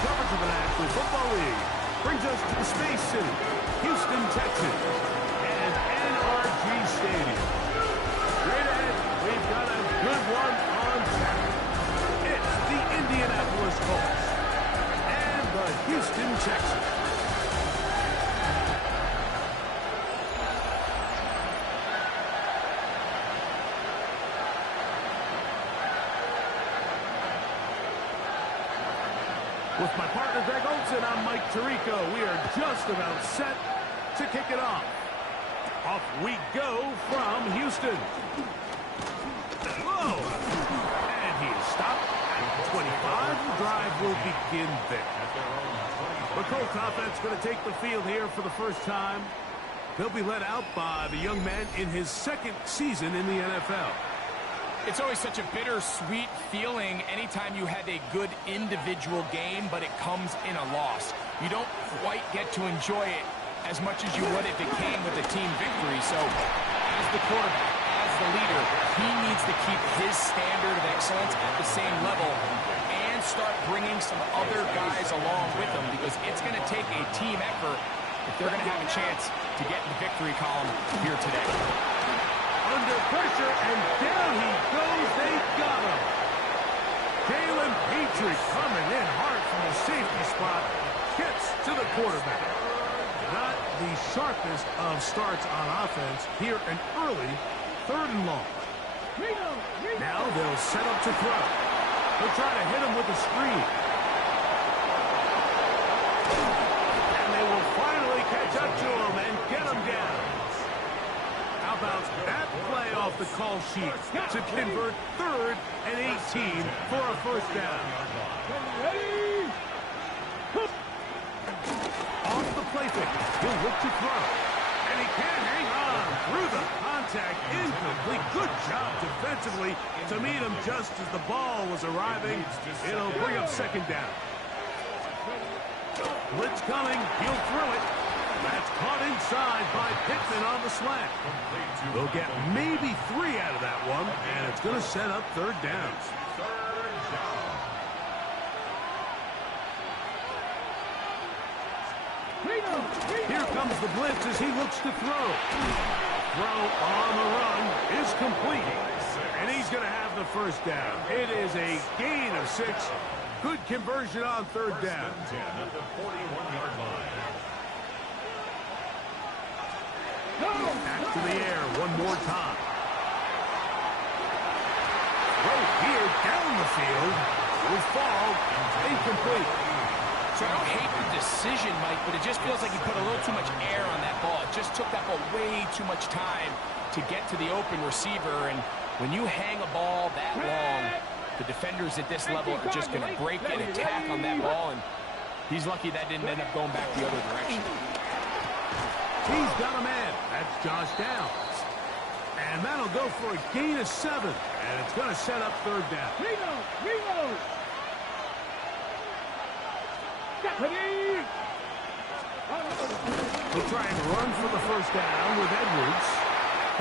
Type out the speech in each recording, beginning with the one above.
coverage of the National Football League brings us to the Space City, Houston, Texas, and NRG Stadium. Straight ahead, we've got a good one on tap. It's the Indianapolis Colts and the Houston Texans. With my partner, Greg Olson, I'm Mike Tirico. We are just about set to kick it off. Off we go from Houston. Whoa! And he is stopped at 25. The drive will begin there. The Colts offense going to take the field here for the first time. They'll be led out by the young man in his second season in the NFL. It's always such a bittersweet feeling anytime you have a good individual game, but it comes in a loss. You don't quite get to enjoy it as much as you would if it came with a team victory. So, as the quarterback, as the leader, he needs to keep his standard of excellence at the same level and start bringing some other guys along with him, because it's going to take a team effort if they're going to have a chance to get in the victory column here today. Under pressure, and down he goes. They got him. Jalen Petrie coming in hard from the safety spot. Gets to the quarterback. Not the sharpest of starts on offense. Here an early 3rd and long. Now they'll set up to throw. They'll try to hit him with a screen. And they will finally catch up to him and get him down. How about that play off the call sheet to convert 3rd and 18 for a first down? Off the play fake, he'll look to throw. And he can hang on through the contact. Incomplete. Good job defensively to meet him just as the ball was arriving. It'll bring up 2nd down. Blitz coming. He'll throw it. That's caught inside by Pittman on the slant. They'll get maybe 3 out of that one, and it's going to set up 3rd down. Here comes the blitz as he looks to throw. Throw on the run is complete, and he's going to have the first down. It is a gain of 6. Good conversion on 3rd down. At the 41-yard line. Back to the air one more time. Right here down the field will fall incomplete. So I don't hate the decision, Mike, but it just feels like he put a little too much air on that ball. It just took that ball way too much time to get to the open receiver. And when you hang a ball that long, the defenders at this level are just going to break and attack on that ball. And he's lucky that didn't end up going back the other direction. He's got a man. That's Josh Downs. And that'll go for a gain of 7. And it's going to set up 3rd down. Reload! He'll try and run for the first down with Edwards.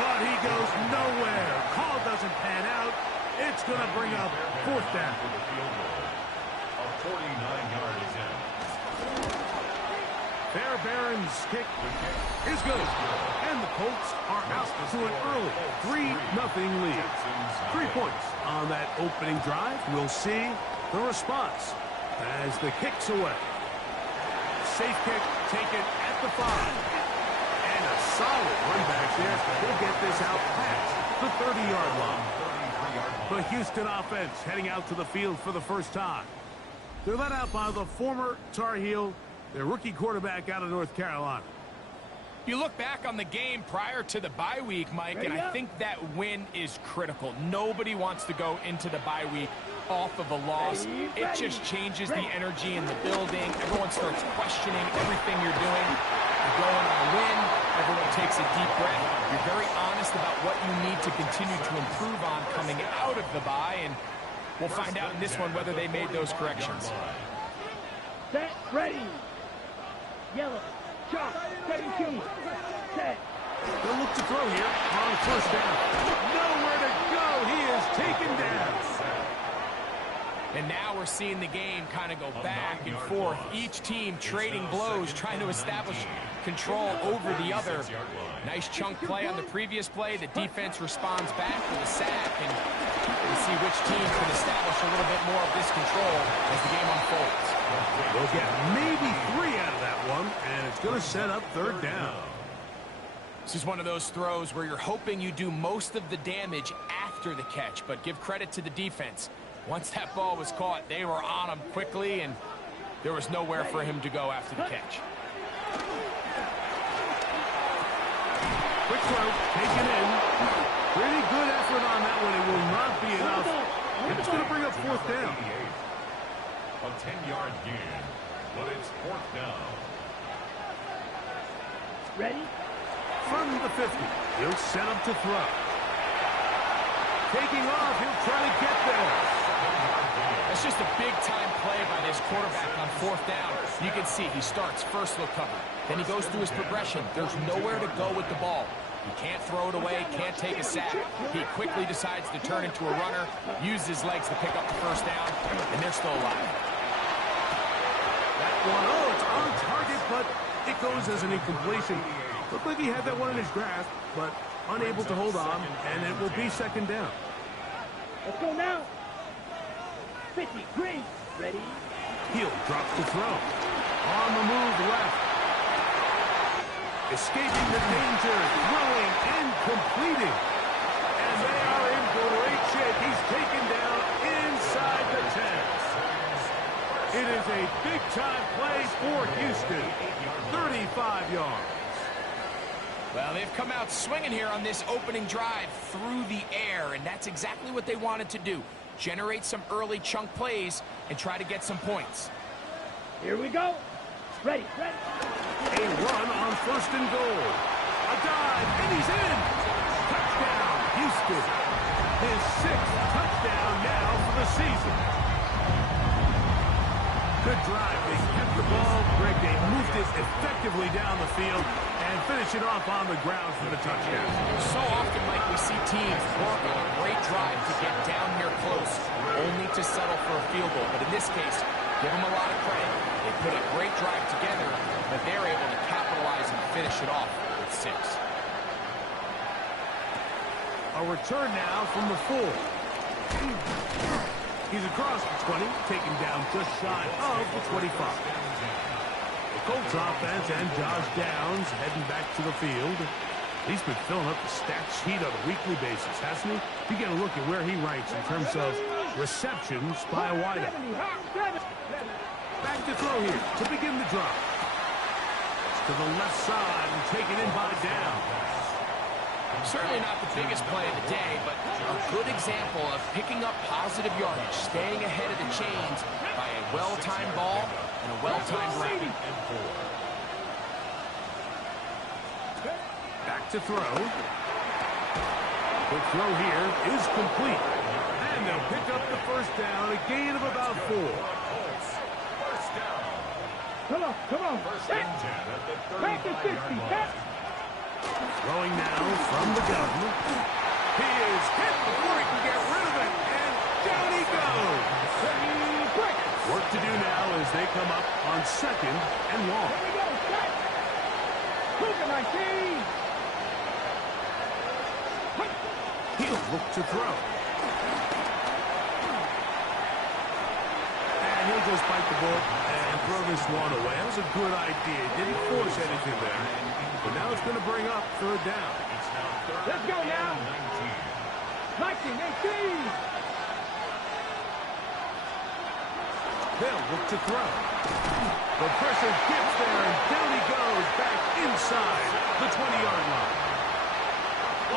But he goes nowhere. Call doesn't pan out. It's going to bring up 4th down. A 49-yard attempt. Fairbairn's kick is good. And the Colts are out to an early 3-0 lead. 3 points on that opening drive. We'll see the response as the kick's away. Safe kick taken at the 5. And a solid run back there. He'll get this out past the 30-yard line. The Houston offense heading out to the field for the first time. They're led out by the former Tar Heel, their rookie quarterback out of North Carolina. You look back on the game prior to the bye week, Mike, and I think that win is critical. Nobody wants to go into the bye week off of a loss. It just changes the energy in the building. Everyone starts questioning everything you're doing. You're going on a win. Everyone takes a deep breath. You're very honest about what you need to continue to improve on coming out of the bye, and we'll find out in this one whether they made those corrections. Set, ready. Yellow. Shot. 17. Set. They'll look to throw here on 1st down. Nowhere to go. He is taken down. And now we're seeing the game kind of go back and forth. Each team trading blows, trying to establish control over the other. Nice chunk play on the previous play. The defense responds back with a sack. And we'll see which team can establish a little bit more of this control as the game unfolds. They'll get maybe 3 out of that one, and it's going to set up 3rd down. This is one of those throws where you're hoping you do most of the damage after the catch, but give credit to the defense. Once that ball was caught, they were on him quickly, and there was nowhere for him to go after the catch. Quick throw, taken in. Pretty good effort on that one. It will not be enough. It's going to bring up 4th down. A 10-yard gain, but it's 4th down. Ready? From the 50, he'll set up to throw. Taking off, he'll try to get there. That's just a big-time play by this quarterback on 4th down. You can see he starts first look cover. Then he goes through his progression. There's nowhere to go with the ball. He can't throw it away, can't take a sack. He quickly decides to turn into a runner, use his legs to pick up the 1st down, and they're still alive. That one, oh, it's on target, but it goes as an incompletion. Looked like he had that one in his grasp, but unable to hold on, and it will be 2nd down. Let's go now. 50, green. Ready? Heel drops to throw. On the move left. Escaping the danger, throwing and completing. And they are in great shape. He's taken down inside the 10. It is a big-time play for Houston. 35 yards. Well, they've come out swinging here on this opening drive through the air, and that's exactly what they wanted to do. Generate some early chunk plays and try to get some points. Here we go. Ready, ready. A run on 1st and goal. A dive, and he's in. Touchdown, Houston. His 6th touchdown now for the season. Good drive. They kept the ball. Greg, they moved it effectively down the field and finish it off on the ground for the touchdown. So often, Mike, we see teams work on a great drive to get down here close, only to settle for a field goal. But in this case, give them a lot of credit. They put a great drive together, but they're able to capitalize and finish it off with 6. A return now from the 4. He's across the 20, taken down just shy of the 25. The Colts offense and Josh Downs heading back to the field. He's been filling up the stat sheet on a weekly basis, hasn't he? You get a look at where he ranks in terms of receptions by a wideout. Back to throw here to begin the drop. To the left side and taken in by Downs. Certainly not the biggest play of the day, but a good example of picking up positive yardage, staying ahead of the chains by a well-timed ball and a well-timed route. Back to throw. Quick throw here is complete. And they'll pick up the 1st down, a gain of about 4. Come on, come on. Back to 60. Back. Throwing now from the gun. He is hit before he can get rid of it, and down he goes. Work to do now as they come up on 2nd and long. Here we go, set. Look at my team. He'll look to throw. And he'll just bite the bullet and throw this one away. That was a good idea. Didn't force anything there. But now it's going to bring up 3rd down. Let's go now. 19, 18. They'll look to throw. The pressure gets there, and down he goes back inside the 20-yard line.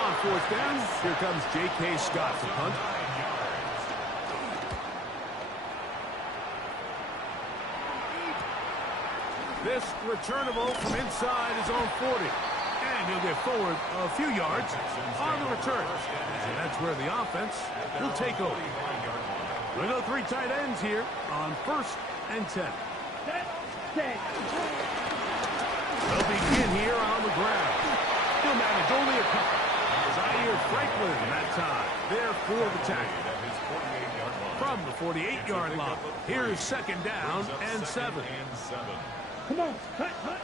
On 4th down, here comes J.K. Scott to punt. This returnable from inside his own 40. And he'll get forward a few yards on the return. And that's where the offense will take over. We'll go 3 tight ends here on 1st and 10. They'll begin here on the ground. He'll manage only a couple. Zaire Franklin that time. there for the tackle. From the 48-yard line, here's second down and 7. Come on, hut, hut.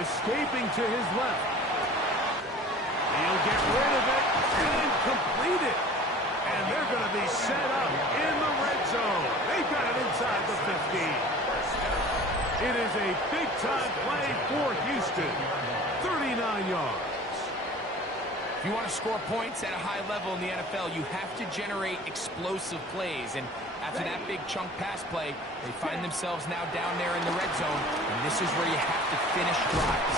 Escaping to his left. He'll get rid of it and complete it. And they're going to be set up in the red zone. They've got it inside the 15. It is a big-time play for Houston. 39 yards. If you want to score points at a high level in the NFL, you have to generate explosive plays. And after that big chunk pass play, they find themselves now down there in the red zone. And this is where you have to finish drives.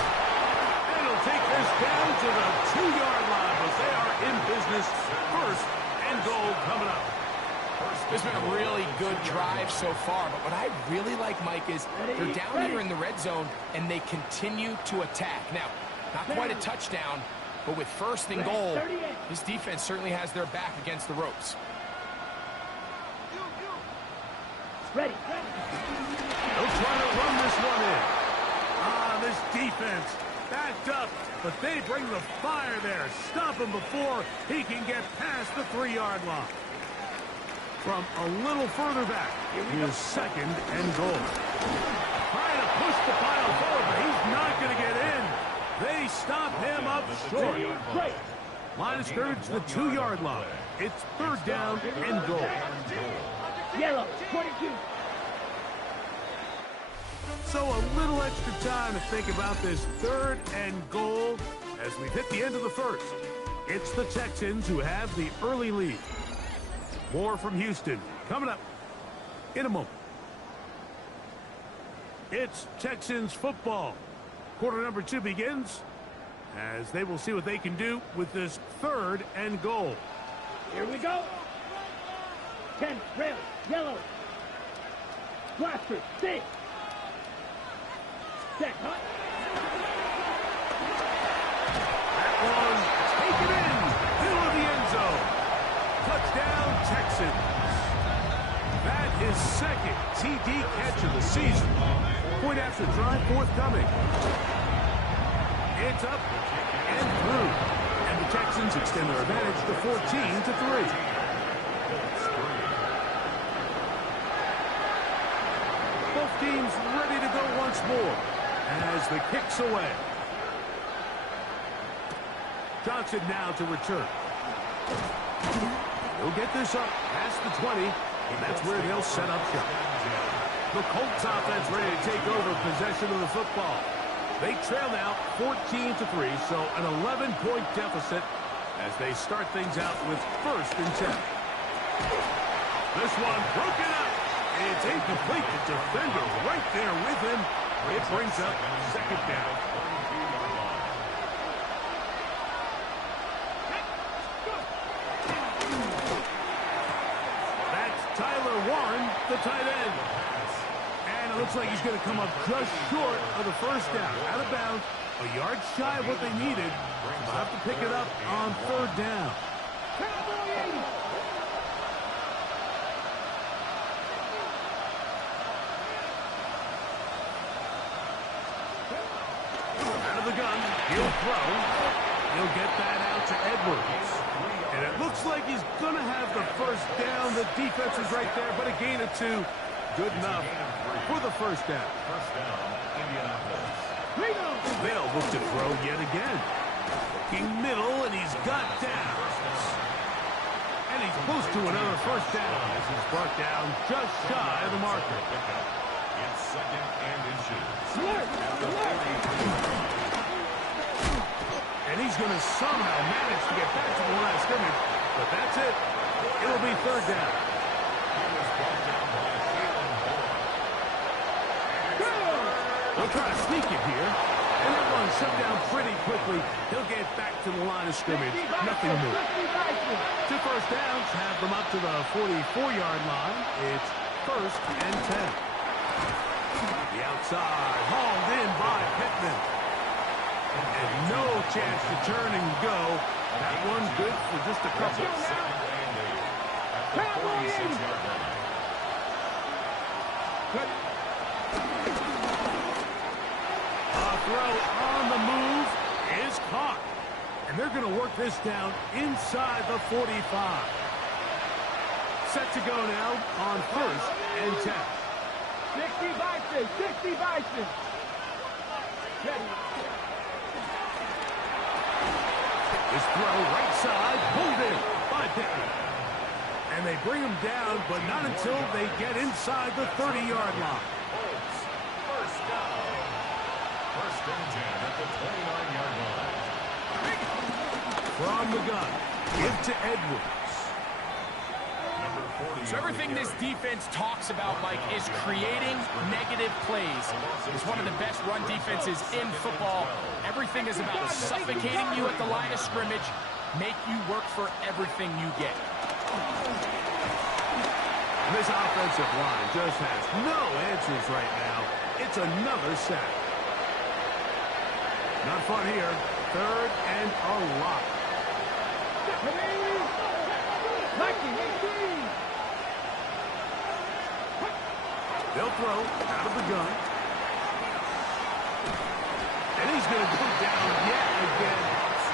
And he'll take this down to the 2-yard line, but they are in business. First and goal coming up. It's been a really good drive so far, but what I really like, Mike, is they're down here in the red zone, and they continue to attack. Now, not quite a touchdown, but with first and goal, this defense certainly has their back against the ropes. Ready. They'll try to run this one in. This defense backed up, but they bring the fire there. Stop him before he can get past the 3-yard line. From a little further back, here's second and goal. Trying to push the pile forward, but he's not going to get in. They stop him up short. Line of scrimmage to the 2-yard line. It's third down and goal. Yellow, 22. So a little extra time to think about this third and goal as we've hit the end of the first. It's the Texans who have the early lead. More from Houston coming up in a moment. It's Texans football. Quarter number 2 begins as they will see what they can do with this third and goal. Here we go. 10, rail, yellow. Blaster, 6. Set, hut. That one taken in. Middle of the end zone. Touchdown, Texans. That is second TD catch of the season. Point after drive forthcoming. It's up and through. And the Texans extend their advantage to 14-3. Both teams ready to go once more as the kick's away. Johnson now to return. He'll get this up past the 20, and that's where they'll set up shop. The Colts offense ready to take over possession of the football. They trail now 14-3, so an 11-point deficit as they start things out with first and 10. This one broken up. It's incomplete. The defender right there with him. It brings up second down. The tight end. And it looks like he's going to come up just short of the first down. Out of bounds, a yard shy of what they needed. They'll have to pick it up on third down. Out of the gun, he'll throw. He'll get that out to Edwards. And it looks like he's going to have the first down. The defense is right there, but a gain of 2. Good enough for the first down. They'll look to throw yet again. Looking middle, and he's got down. And he's close to another first down as he's brought down just shy of the marker. It's second and inches. And he's going to somehow manage to get back to the line of scrimmage. But that's it. It'll be third down. They'll try to sneak it here. And that one shut down pretty quickly. He'll get back to the line of scrimmage. Nothing new. 2 first downs have them up to the 44-yard line. It's first and 10. The outside hauled in by Pittman. And no chance to turn and go. That one's good for just a couple. A throw on the move is caught. And they're going to work this down inside the 45. Set to go now on 1st and 10. 60 Bison, 60 Bison. Ready. This throw right side, pulled in by Pittman. And they bring him down, but not until they get inside the 30-yard line. First down. 1st and 10 at the 29-yard line. From the gun, give to Edwards. So everything this defense talks about, Mike, is creating negative plays. It's one of the best run defenses in football. Everything is about suffocating you at the line of scrimmage, make you work for everything you get. This offensive line just has no answers right now. It's another sack. Not fun here. 3rd and a lot. They'll throw out of the gun. And he's going to go down yet again.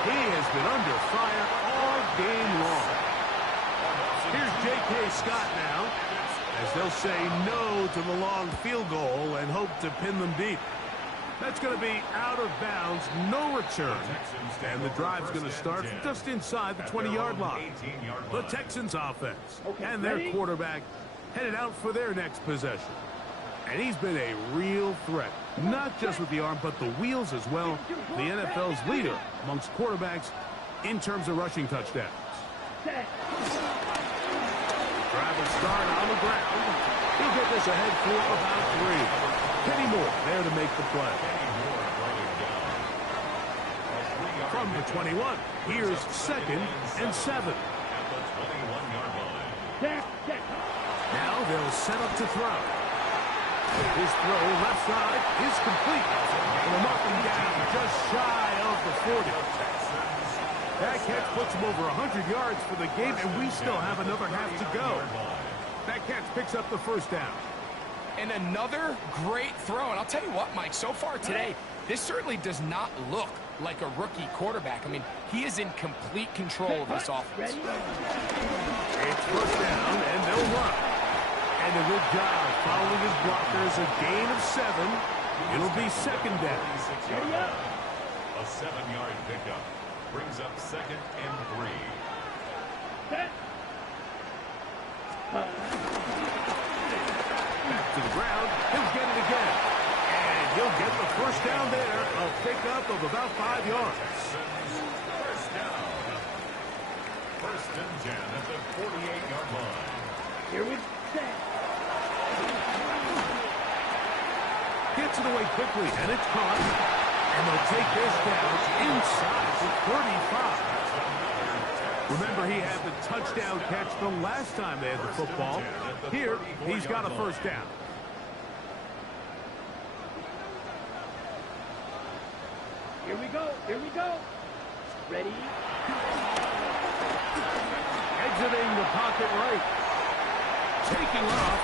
He has been under fire all game long. Here's J.K. Scott now, as they'll say no to the long field goal and hope to pin them deep. That's going to be out of bounds, no return. And the drive's going to start just inside the 20-yard line. The Texans offense and their quarterback headed out for their next possession. And he's been a real threat, not just with the arm, but the wheels as well. The NFL's leader amongst quarterbacks in terms of rushing touchdowns. Drive will start on the ground. He'll get this ahead for about 3. Kenny Moore there to make the play. From the 21, here's 2nd and 7. Now they'll set up to throw. His throw left side is complete. And they'll mark him down just shy of the 40. That catch puts him over 100 yards for the game, and we still have another half to go. That catch picks up the 1st down. And another great throw. And I'll tell you what, Mike, so far today, this certainly does not look like a rookie quarterback. I mean, he is in complete control of this offense. It's 1st down, and they'll run. And a good job following his blockers. A gain of 7. It'll be 2nd down. A 7-yard pickup brings up 2nd and 3. Back to the ground. He'll get it again. And he'll get the 1st down there. A pickup of about 5 yards. First down. 1st and 10 at the 48-yard line. Here we go. Gets it away quickly, and it's caught. And they'll take this down inside the 35. Remember, he had the touchdown catch the last time they had the football. Here, he's got a 1st down. Here we go. Here we go. Ready? Exiting the pocket right. Taking off.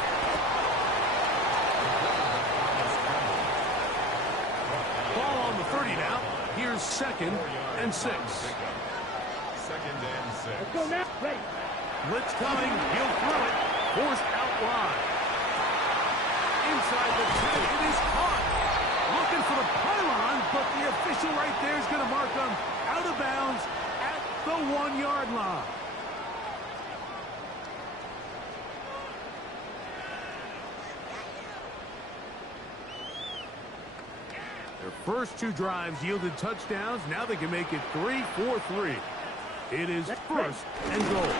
Ball on the 30 now. Here's 2nd and 6. 2nd and 6. Let's go now. Ready. Blitz coming. He'll throw it. Forced out wide. Inside the 10. It is caught. Looking for the pylon, but the official right there is going to mark him out of bounds at the 1-yard line. Their first 2 drives yielded touchdowns. Now they can make it 3-4-3. It is 1st and goal.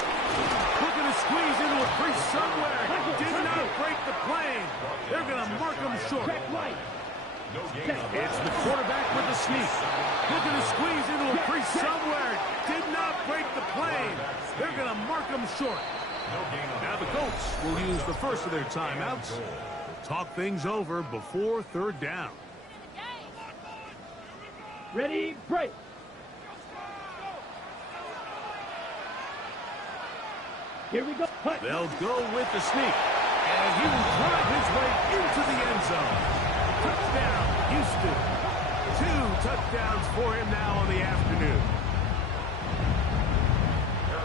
Looking to squeeze into a crease somewhere. Did not break the plane. They're going to mark him short. It's the quarterback with the sneak. Looking to squeeze into a crease somewhere. Did not break the plane. They're going to mark him short. Now the Colts will use the first of their timeouts to talk things over before 3rd down. Ready, break. Here we go. Cut. They'll go with the sneak. And he will drive his way into the end zone. Touchdown, Houston. 2 touchdowns for him now on the afternoon.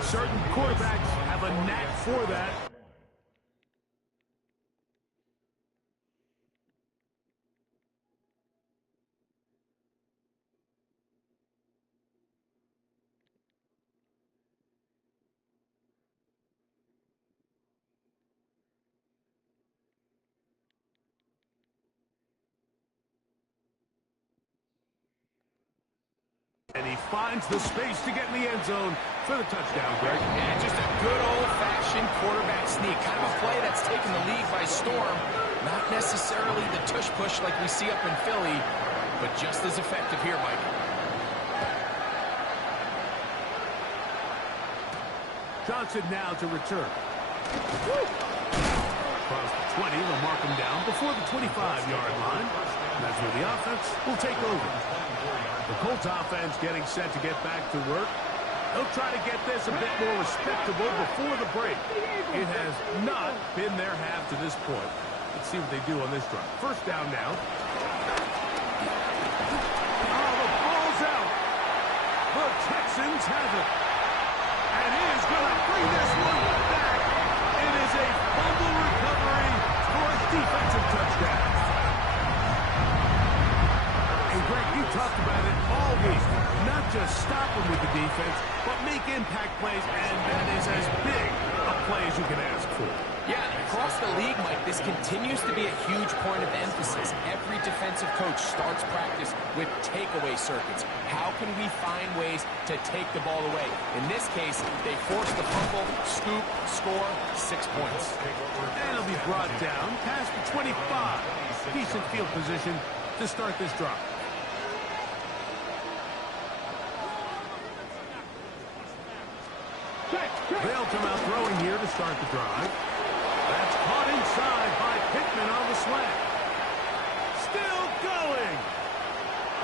Certain quarterbacks have a knack for that. And he finds the space to get in the end zone for the touchdown, Greg. And just a good old-fashioned quarterback sneak. Kind of a play that's taken the league by storm. Not necessarily the tush-push like we see up in Philly, but just as effective here, Mike. Johnson now to return. Across the 20, they'll mark him down before the 25-yard line. And that's where the offense will take over. The Colts offense getting set to get back to work. They'll try to get this a bit more respectable before the break. It has not been their half to this point. Let's see what they do on this drive. First down now. Oh, the ball's out. The Texans have it. And he is going to bring this one back. It is a fumble recovery for a defensive touchdown. And Greg, you talked about it all week. Not just stop them with the defense, but make impact plays, and that is as big a play as you can ask for. Yeah, across the league, Mike, this continues to be a huge point of emphasis. Every defensive coach starts practice with takeaway circuits. How can we find ways to take the ball away? In this case, they forced the fumble, scoop, score, 6 points. And he'll be brought down past the 25. Decent field position to start this drive. They'll come out throwing here to start the drive. That's caught inside by Pittman on the slant. Still going.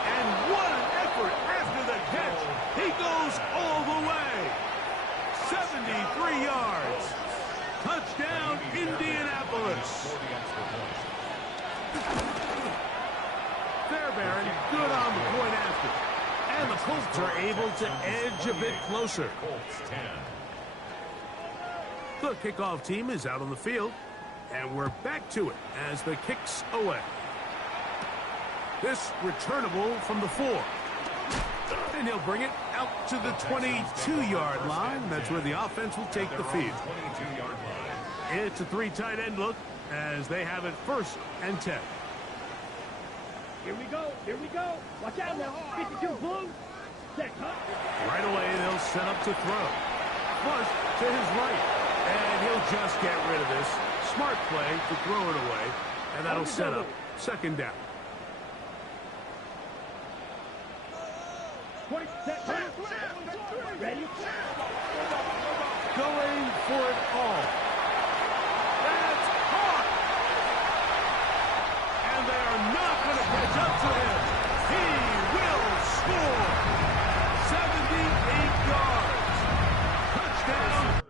And what an effort after the catch. He goes all the way. 73 yards. Touchdown, Indianapolis. Fairbairn good on the point after. And the Colts are able to edge a bit closer. The kickoff team is out on the field, and we're back to it as the kick's away. This returnable from the 4. And he'll bring it out to the 22-yard line. That's where the offense will take the field. It's a 3 tight end look as they have it 1st and 10. Here we go. Here we go. Watch out now. 52 blue. Check, huh? Right away, they'll set up to throw. Flush to his right. And he'll just get rid of this. Smart play to throw it away. And that'll set up 2nd down. 20, ready? Going for it all. That's caught. And they are not going to catch up to him. He will score. 78 yards. Touchdown.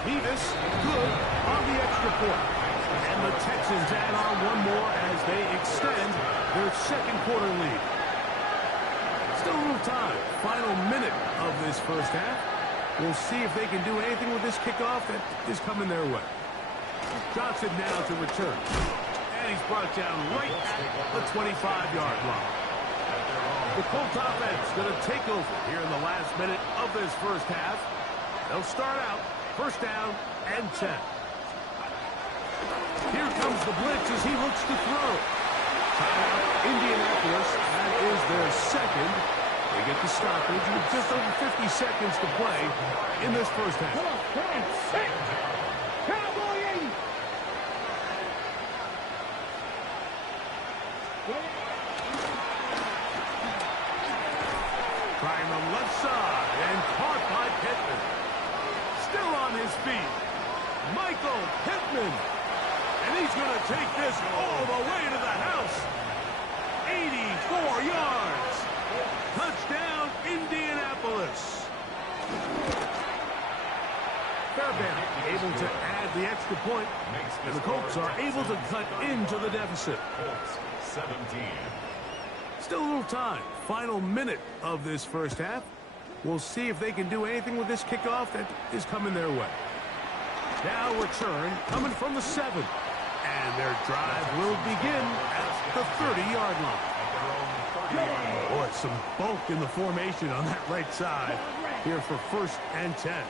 Mevis good on the extra point. And the Texans add on one more as they extend their 2nd quarter lead. Still a little time. Final minute of this first half. We'll see if they can do anything with this kickoff that is coming their way. Johnson now to return. And he's brought down right at the 25-yard line. The Colts offense going to take over here in the last minute of this first half. They'll start out 1st down and 10. Here comes the blitz as he looks to throw. Timeout, Indianapolis. That is their 2nd. They get the stoppage with just over 50 seconds to play in this first half. Come on. Hey. Cowboy 80. Trying the left side and caught by Pittman. Still on his feet. Michael Pittman. And he's going to take this all the way to the house. 84 yards. Touchdown, Indianapolis. Fairbairn able to add the extra point. And the Colts are able to cut into the deficit. 17. Still a little time. Final minute of this first half. We'll see if they can do anything with this kickoff that is coming their way. Now return coming from the 7. And their drive will begin at the 30-yard line. Boy, some bulk in the formation on that right side here for 1st and 10.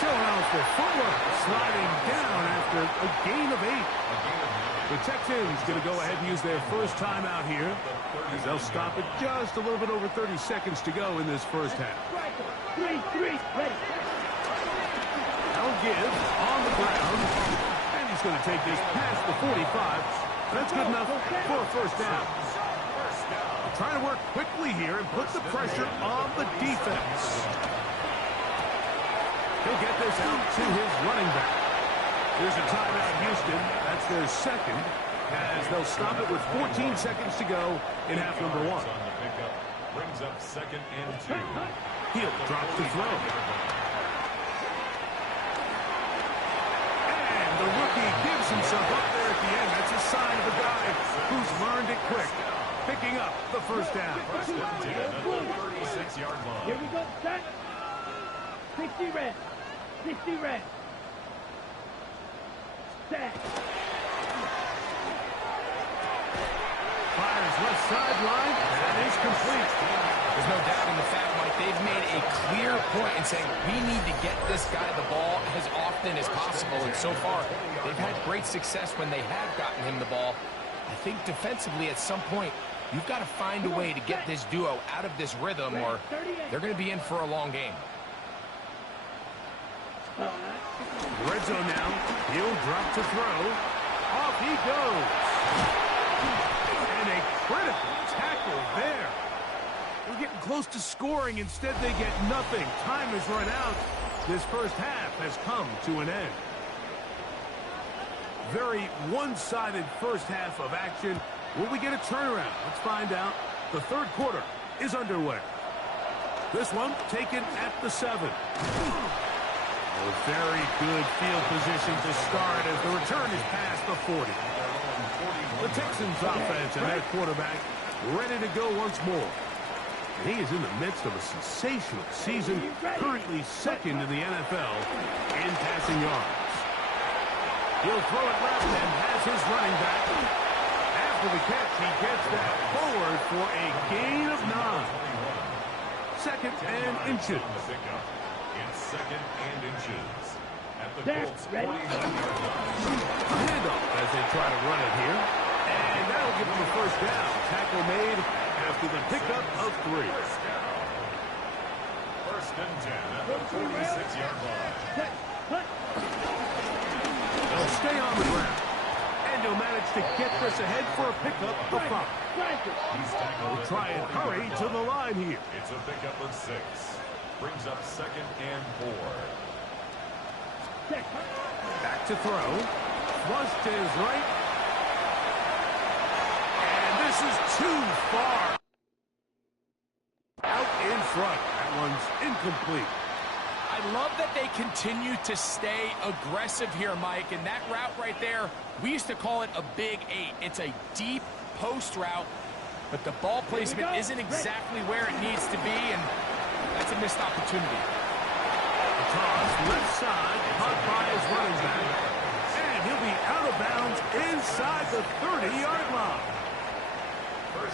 Showing off for footwork, sliding down after a gain of 8. The Texans going to go ahead and use their first timeout here, as they'll stop it just a little bit over 30 seconds to go in this first half. Now Gibbs on the ground, and he's going to take this past the 45. That's good enough for a first down. Trying to work quickly here and put the pressure on the defense. He'll get this out to his running back. Here's a timeout, Houston. That's their second, as they'll stop it with 14 seconds to go in half number 1. Brings up 2nd and 2. He'll drop to throw. And the rookie gives himself up there at the end. That's a sign of a guy who's learned it quick. Picking up the first down. 36-yard line. Here we go, set. 60 red. 60 red. Set. Fires left sideline. That is complete. There's no doubt in the fact, Mike, they've made a clear point in saying we need to get this guy the ball as often as possible. And so far, they've had great success when they have gotten him the ball. I think defensively at some point, you've got to find a way to get this duo out of this rhythm or they're going to be in for a long game. Red zone now. He'll drop to throw. Off he goes. And a critical tackle there. We're getting close to scoring. Instead, they get nothing. Time has run out. This first half has come to an end. Very one-sided first half of action. Will we get a turnaround? Let's find out. The third quarter is underway. This one taken at the 7. A very good field position to start as the return is past the 40. The Texans offense and their quarterback ready to go once more. He is in the midst of a sensational season, currently 2nd in the NFL in passing yards. He'll throw it left and has his running back. After the catch, he gets that forward for a gain of 9. 2nd and inches. It's 2nd and inches. At the Colts 49-yard line. Handoff as they try to run it here. And that'll give them a first down. Tackle made after the pickup of 3. First and 10 at the 46-yard line. They'll stay on the ground. And he'll manage to get this ahead for a pickup of 5. He's tackled. We'll try and hurry to the line here. It's a pickup of 6. Brings up 2nd and 4. Back to throw. Flush to his right. And this is too far. Out in front. That one's incomplete. I love that they continue to stay aggressive here, Mike. And that route right there, we used to call it a big 8. It's a deep post route, but the ball placement isn't exactly where it needs to be, and that's a missed opportunity. A toss, left side, caught by his running back. And he'll be out of bounds inside the 30-yard line.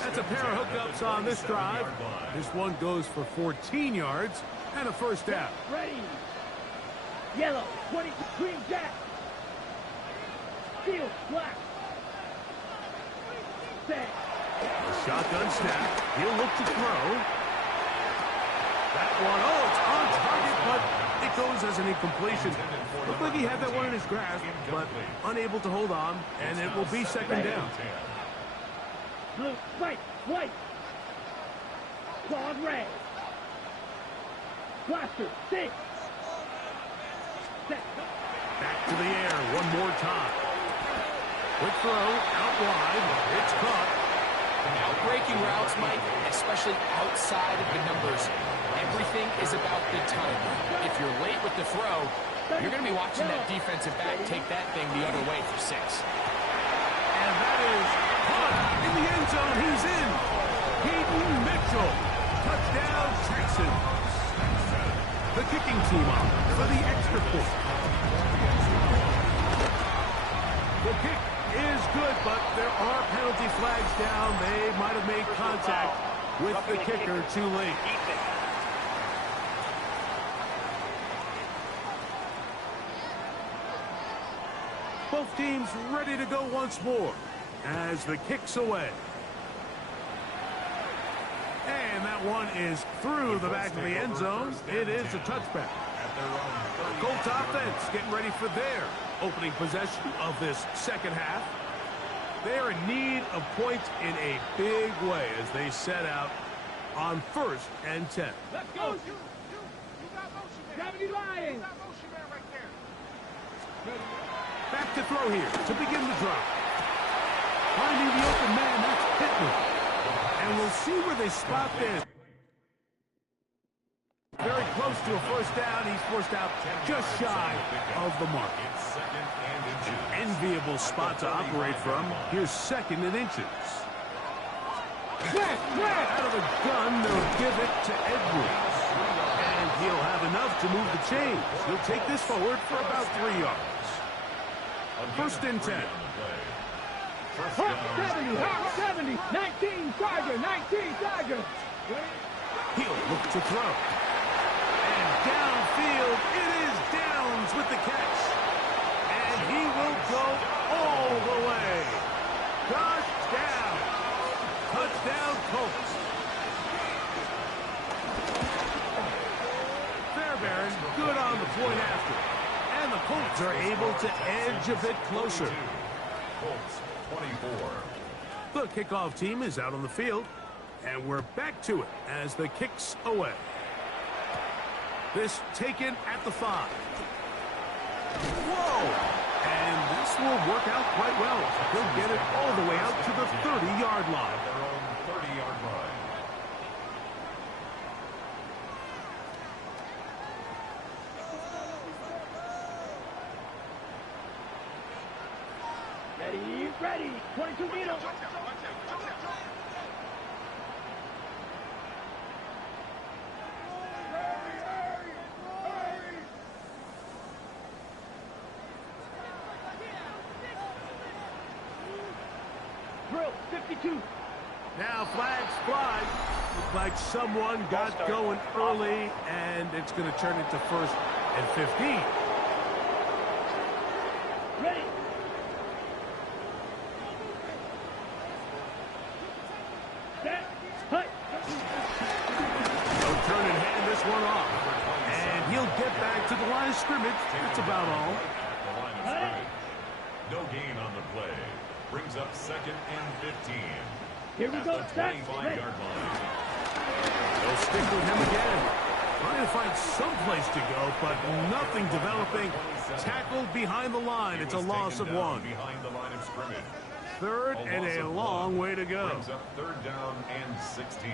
That's a pair of hookups on this drive. This one goes for 14 yards and a first down. Ready. Yellow, 20, green jack. Steel, black. Set. A shotgun snap. He'll look to throw. That one, oh, it's on target, but it goes as an incompletion. Looked like he had that one in his grasp, but unable to hold on, and it will be 2nd down. Blue, white, white. Clawed red. Blaster, 6. Set. Back to the air one more time. Quick throw, out wide. It's caught. Now, breaking routes, Mike, especially outside of the numbers, everything is about the timing. If you're late with the throw, you're going to be watching that defensive back take that thing the other way for 6. And that is caught in the end zone. He's in. Hayden Mitchell. Touchdown, Texans. The kicking team on for the extra point. The kick is good, but there are penalty flags down. They might have made contact with the kicker too late. Both teams ready to go once more as the kick's away. And that one is through the back of the end zone. It is a touchback. Colts offense getting ready for their opening possession of this second half. They are in need of points in a big way as they set out on 1st and 10. Let's go. Gravity Lions. Back to throw here to begin the drive. Finding the open man, that's Pittman. And we'll see where they spot this. Very close to a first down. He's forced out just shy of the mark. Enviable spot to operate from. Here's 2nd and inches. Out of the gun, they'll give it to Edwards. And he'll have enough to move the chains. He'll take this forward for about 3 yards. 1st and 10. 70, 19, Tiger, 19, Tiger. He'll look to throw. And downfield, it is Downs with the catch. And he will go all the way. Touchdown. Touchdown, Colts. Fairbairn, good on the point after. And the Colts are able to edge a bit closer. Colts 24. The kickoff team is out on the field, and we're back to it as the kick's away. This taken at the 5. Whoa! And this will work out quite well. He'll get it all the way out to the 30-yard line. Their own 30-yard line. Ready. 22 needles. Drill 52. Now flags fly. Looks like someone got going early, and it's going to turn into 1st and 15. Ready. Set. Hut. They'll turn and hand this one off. And he'll get back to the line of scrimmage. That's about all. The line of scrimmage. No gain on the play. Brings up 2nd and 15. Here we go. At the 25-yard line. They'll stick with him again. Trying to find some place to go, but nothing developing. Tackled behind the line. It's a loss of 1. Behind the line of scrimmage. 3rd and a long way to go. Brings up 3rd down and 16.